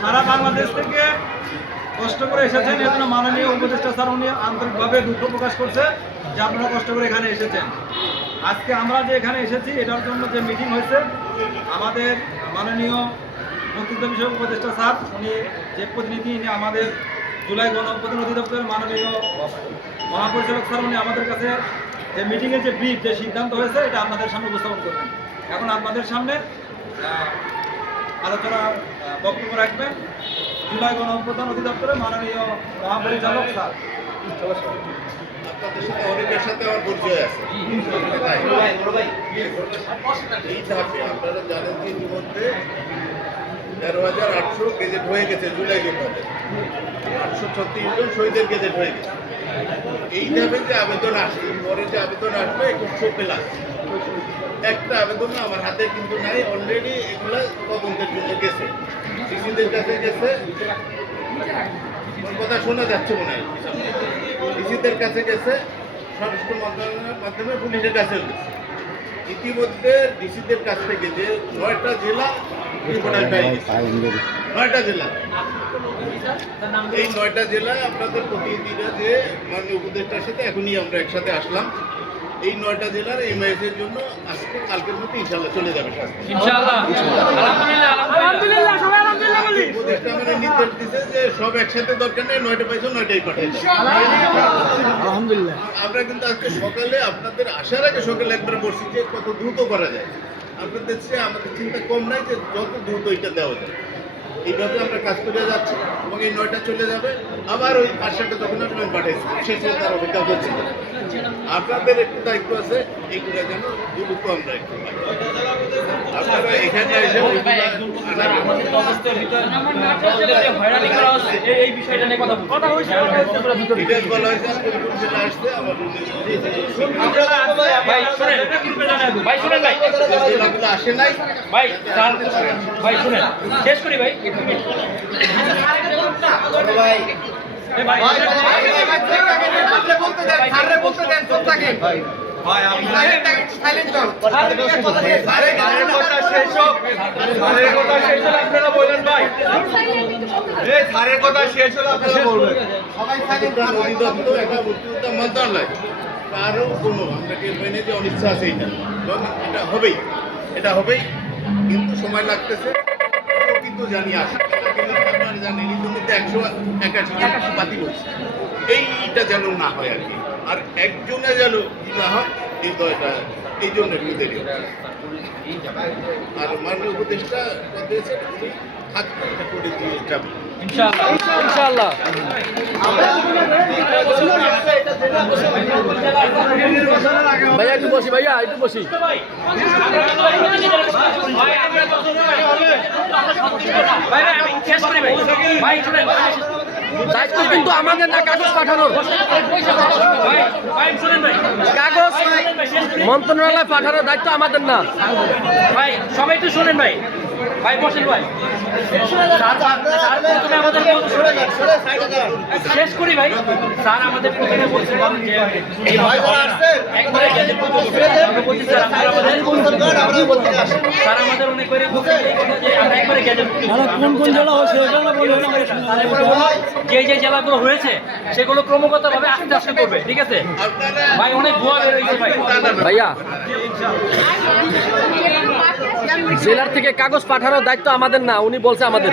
সারা বাংলাদেশ থেকে কষ্ট করে এসেছেন এর মাননীয় উপদেষ্টা স্যার, উনি আন্তরিকভাবে দুঃখ প্রকাশ করছে যে আপনারা কষ্ট করে এখানে এসেছেন। আজকে আমরা যে এখানে এসেছি, এটার জন্য যে মিটিং হয়েছে, আমাদের মাননীয় বক্তৃত্ব বিষয়ক উপদেষ্টা স্যার, উনি যে প্রতিনিধি, ইনি আমাদের জুলাই গণ প্রতিনিধি দপ্তরের মাননীয় মহাপরিচালক স্যার, উনি আমাদের কাছে যে মিটিংয়ের যে ব্রিফ যে সিদ্ধান্ত হয়েছে, এটা আপনাদের সামনে উপস্থাপন করবেন। এখন আপনাদের সামনে আলোচনা বক্তব্য রাখবেন জুলাই গণ প্রধান অধিদপ্তরের মাননীয় মহাপরিচালক স্যার। আপনাদের সাথে অনেকের সাথে আমার পরিচয় আছে। আপনারা জানেন যে ইতিমধ্যে তেরো হাজার আটশো গেজেট হয়ে গেছে জুলাই গেজেট আটশো ছত্রিশ জন শহীদের গেজেট হয়ে গেছে। এই ধাপে যে আবেদন আসে পরে যে আবেদন আসবে একুশশো প্লাস একটা আবেদন আমার হাতে কিন্তু নাই অলরেডি এগুলা তদন্তের জন্য গেছে। ডিসিদের কাছে গেছে। কথা শোনা যাচ্ছে মনে হয়। ডিসিদের কাছে গেছে। স্বরাষ্ট্র মন্ত্রণালয়ের মাধ্যমে পুলিশের কাছেও গেছে। ইতিমধ্যে ডিসিদের কাছ থেকে যে নয়টা জেলা রিপোর্টার নয়টা জেলা। এই নয়টা জেলায় আপনাদের প্রতিনিধিরা যে মাননীয় উপদেষ্টার সাথে এখনই আমরা একসাথে আসলাম। এই নয়টা জেলার এমআইএস এর জন্য আজকে কালকের মধ্যে ইনশাল্লাহ চলে যাবে ইনশাআল্লাহ। আলহামদুলিল্লাহ আলহামদুলিল্লাহ। সবাই আলহামদুলিল্লাহ বলি। উপদেষ্টা মানে নির্দেশ দিছে যে সব একসাথে দরকার নেই নয়টা পাইছো নয়টাই পাঠাই আলহামদুলিল্লাহ। আমরা কিন্তু আজকে সকালে আপনাদের আসার আগে সকালে একবার বলছি যে কত দ্রুত করা যায়। আপনাদের চেয়ে আমাদের চিন্তা কম নাই যে যত দ্রুত এটা দেওয়া যায়। এইভাবে আমরা কাজ করে যাচ্ছি এবং এই নয়টা চলে যাবে। আবার ওই পাঁচশোটা যখন আপনার আমি পাঠাইছি শেষে তার অভিজ্ঞতা হচ্ছে আপনাদের একটু দায়িত্ব আছে এইগুলো যেন দ্রুত আমরা একটু আপনারা এখানে এসে যে হয়রানি করা হচ্ছে এই- এই বিষয়টা নিয়ে কথা। কথা হয়েছে আসছে আমার ভাই শুনেন ভাই শুনেন ভাই জেলাগুলো আসে নাই ভাই ভাই শুনেন শেষ করি ভাই এ ভাই ভাই আপনারা আপনারা বলেন ভাই। সারের কথা শেষ হলে আপনারা বলবেন। মন্ত্রণালয়। তারও কোনো আমরা টের পাই না যে অনিচ্ছা আছে এটা এটা হবেই। এটা হবেই। কিন্তু সময় লাগতেছে। কিন্তু জানি আসে আপনারা জানেন ইতিমধ্যে একশো একাশি বাতিল হচ্ছে এইটা যেন না হয় আর কি। আর একজনে যেন কি না হয় এই দয়টা এই জন্য একটু দেরি আর মাননীয় উপদেষ্টা দিয়েছেন উনি থাকবে করে দিয়ে যাবে ইনশাআল্লাহ ইনশাআল্লাহ ভাইয়া একটু বসি ভাইয়া একটু বসি ভাই ভাই শেষ করি ভাই ভাই শুনেন দায়িত্ব কিন্তু আমাদের না, কাগজ পাঠানোর। কাগজ মন্ত্রণালয় পাঠানোর দায়িত্ব আমাদের না। ভাই, সবাই তো শোনেন ভাই। ভাই বসেন ভাই। স্যার স্যার প্রথমে আমাদের শেষ করি ভাই। স্যার আমাদের প্রথমে বলছিলাম যে স্যার আমাদের অনেক করে যে আমরা একবারে গেলে কোন কোন জেলা হয়েছে? যে যে জেলাগুলো হয়েছে সেগুলো ক্রমাগতভাবে আস্তে আস্তে করবে ঠিক আছে? ভাই অনেক ভুয়া বের হয়েছে ভাই। ভাইয়া। জেলার থেকে কাগজ পাঠানোর দায়িত্ব আমাদের না উনি বলছে আমাদের।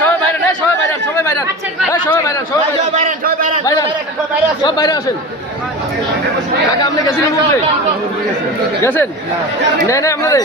সবাই বাইরে এই সবাই বাইরে সবাই বাইরে। সবাই বাইরে সবাই বাইরে সব বাইরে আসেন। কাকা আপনি গেছিলেন গেছেন? নেই নেই আপনাদের?